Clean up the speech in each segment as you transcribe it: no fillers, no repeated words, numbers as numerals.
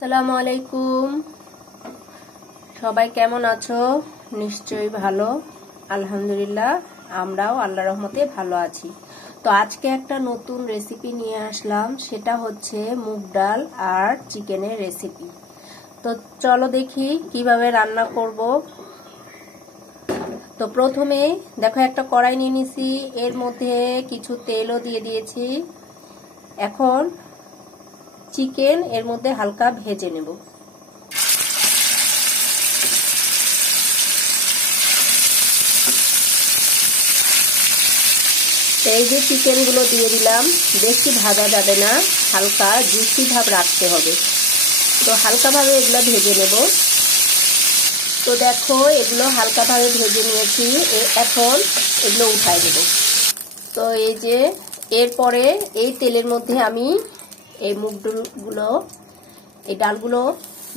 আসসালামু আলাইকুম। সবাই কেমন আছো? নিশ্চয়ই ভালো। আলহামদুলিল্লাহ, আমরাও আল্লাহর রহমতে ভালো আছি। তো আজকে একটা নতুন রেসিপি নিয়ে আসলাম, সেটা হচ্ছে মুগ ডাল আর চিকেনের রেসিপি। তো চলো দেখি কিভাবে রান্না করব। তো প্রথমে দেখো, একটা কড়াই নিয়ে নিছি, এর মধ্যে কিছু তেলও দিয়ে দিয়েছি। এখন চিকেন এর মধ্যে হালকা ভেজে নেব। এই যে চিকেনগুলো দিয়ে দিলাম, বেশি ভাজা যাবে না, হালকা জুসি ভাব রাখতে হবে। তো হালকাভাবে এগুলো ভেজে নেব। তো দেখো, এগুলো হালকাভাবে ভেজে নিয়েছি, এখন এগুলো উঠাই দেব। তো এই যে এরপরে এই তেলের মধ্যে আমি এই মুগ ডালগুলো এই ডালগুলো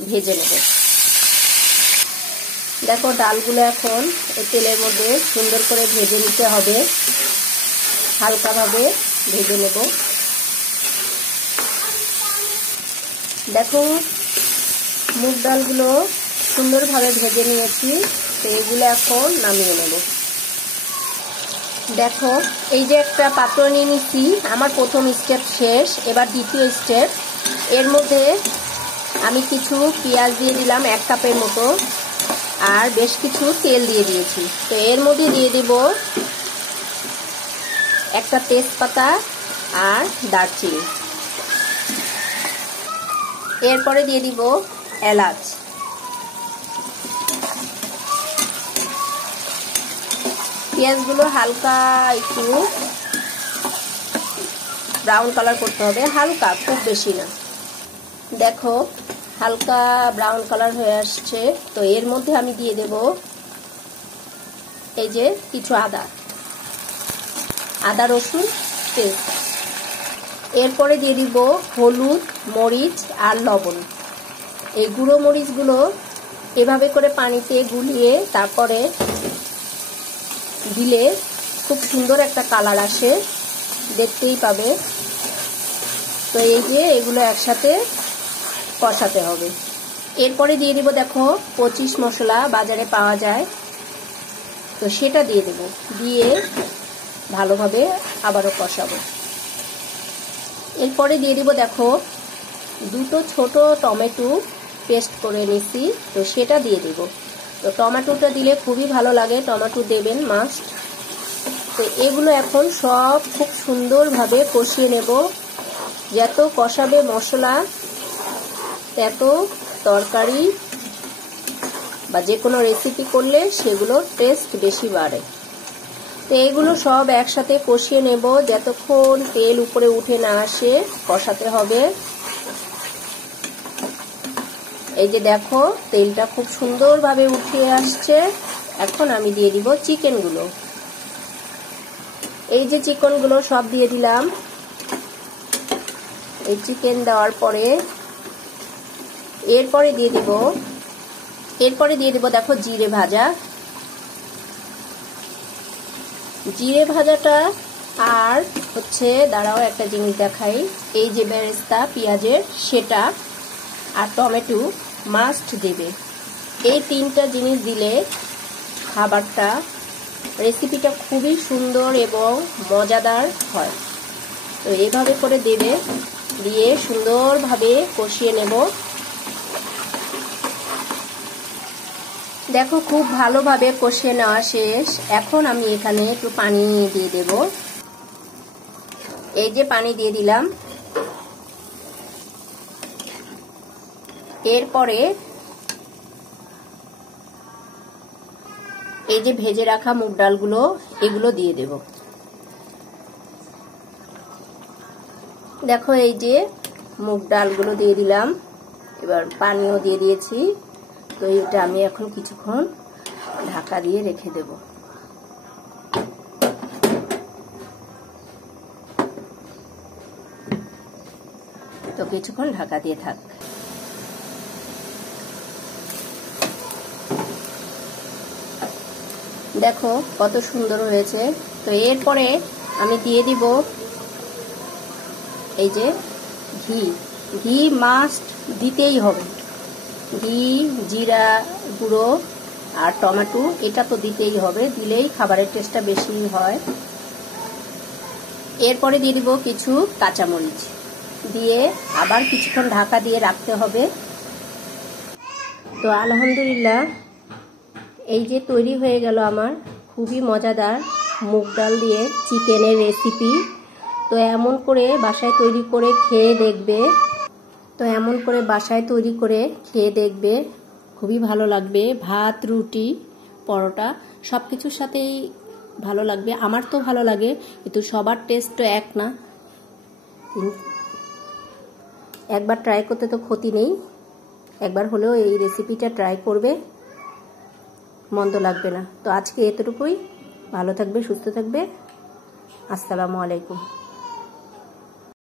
ভেজে নেব। দেখো, ডালগুলো এখন এই তেলের মধ্যে সুন্দর করে ভেজে নিতে হবে, হালকাভাবে ভেজে নেব। দেখো, মুগ ডালগুলো সুন্দরভাবে ভেজে নিয়েছি, তো এগুলো এখন নামিয়ে নেব। দেখো, এই যে একটা পাত্র নিয়ে নিচ্ছি, আমার প্রথম স্টেপ শেষ, এবার দ্বিতীয় স্টেপ। এর মধ্যে আমি কিছু পেঁয়াজ দিয়ে দিলাম 1 কাপের মতো, আর বেশ কিছু তেল দিয়ে দিয়েছি। তো এর মধ্যে দিয়ে দেব একটা তেজপাতা আর দারচিনি। এরপরে দিয়ে দিব এলাচ। পেঁয়াজগুলো হালকা একটু ব্রাউন কালার করতে হবে, হালকা, খুব বেশি না। দেখো, হালকা ব্রাউন কালার হয়ে আসছে। তো এর মধ্যে আমি দিয়ে দেব এই যে কিছু আদা রসুন পেস্ট। এরপরে দিয়ে দিব হলুদ, মরিচ আর লবণ। এই গুঁড়ো মরিচগুলো এভাবে করে পানিতে গুলিয়ে তারপরে দিলে খুব সুন্দর একটা কালার আসে, দেখতেই পাবে। তো এই যে এগুলো একসাথে কষাতে হবে। এরপরে দিয়ে দিব, দেখো 25 মশলা বাজারে পাওয়া যায়, তো সেটা দিয়ে দেব, দিয়ে ভালোভাবে আবারও কষাবো। এরপরে দিয়ে দিব, দেখো 2টো ছোট টমেটো পেস্ট করে নিছি, তো সেটা দিয়ে দেব। তো টমেটোটা দিলে খুবই ভালো লাগে, টমেটো দেবেন মাস্ট। তো এগুলো এখন সব খুব সুন্দরভাবে কষিয়ে নেব। যত কষাবে মশলা, তত তরকারি বা যে কোনো রেসিপি করলে সেগুলোর টেস্ট বেশি বাড়ে। তো এগুলো সব একসাথে কষিয়ে নেব, যতক্ষণ তেল উপরে উঠে না আসে কষাতে হবে। এই যে দেখো, তেলটা খুব সুন্দরভাবে উঠে আসছে। এখন আমি দিয়ে দিব চিকেনগুলো। এই যে চিকেনগুলো সব দিয়ে দিলাম। এই চিকেন দেওয়ার পরে এরপরে দিয়ে দিব দেখো জিরে ভাজাটা। আর হচ্ছে, দাঁড়াও একটা জিনিস দেখাই, এই যে বেরেস্তা পেঁয়াজের সেটা আর টমেটো মাস্ট দেবে। এই 3টা জিনিস দিলে খাবারটা, রেসিপিটা খুবই সুন্দর এবং মজাদার হয়। তো এইভাবে করে দেবে, দিয়ে সুন্দরভাবে কষিয়ে নেব। দেখো, খুব ভালোভাবে কষিয়ে নেওয়া শেষ। এখন আমি এখানে একটু পানি দিয়ে দেব। এই যে পানি দিয়ে দিলাম। এরপরে এই যে ভেজে রাখা মুগ ডালগুলো, এগুলো দিয়ে দেব। দেখো, এই যে মুগ ডালগুলো দিয়ে দিলাম, এবার পানিও দিয়ে দিয়েছি। তো এটা আমি এখন কিছুক্ষণ ঢাকা দিয়ে রেখে দেব। তো কিছুক্ষণ ঢাকা দিয়ে থাক। দেখো কত সুন্দর হয়েছে। তো এরপরে আমি দিয়ে দিব এই যে ঘি মাস্ট দিতেই হবে। ঘি, জিরা গুঁড়ো আর টমেটো এটা তো দিতেই হবে, দিলেই খাবারের টেস্টটা বেশি হয়। এরপরে দিয়ে দিব কিছু কাঁচামরিচ, দিয়ে আবার কিছুক্ষণ ঢাকা দিয়ে রাখতে হবে। তো আলহামদুলিল্লাহ এই যে তৈরি হয়ে গেল আমার খুবই মজাদার মুগ ডাল দিয়ে চিকেনের রেসিপি। তো এমন করে বাসায় তৈরি করে খেয়ে দেখবে, খুবই ভালো লাগবে। ভাত, রুটি, পরোটা সব কিছুর সাথেই ভালো লাগবে। আমার তো ভালো লাগে, কিন্তু সবার টেস্ট তো এক না। একবার ট্রাই করতে তো ক্ষতি নেই, একবার হলেও এই রেসিপিটা ট্রাই করবে, মন্দ লাগবে না। তো আজকে এতটুকুই। ভালো থাকবে, সুস্থ থাকবে। আসসালামু আলাইকুম।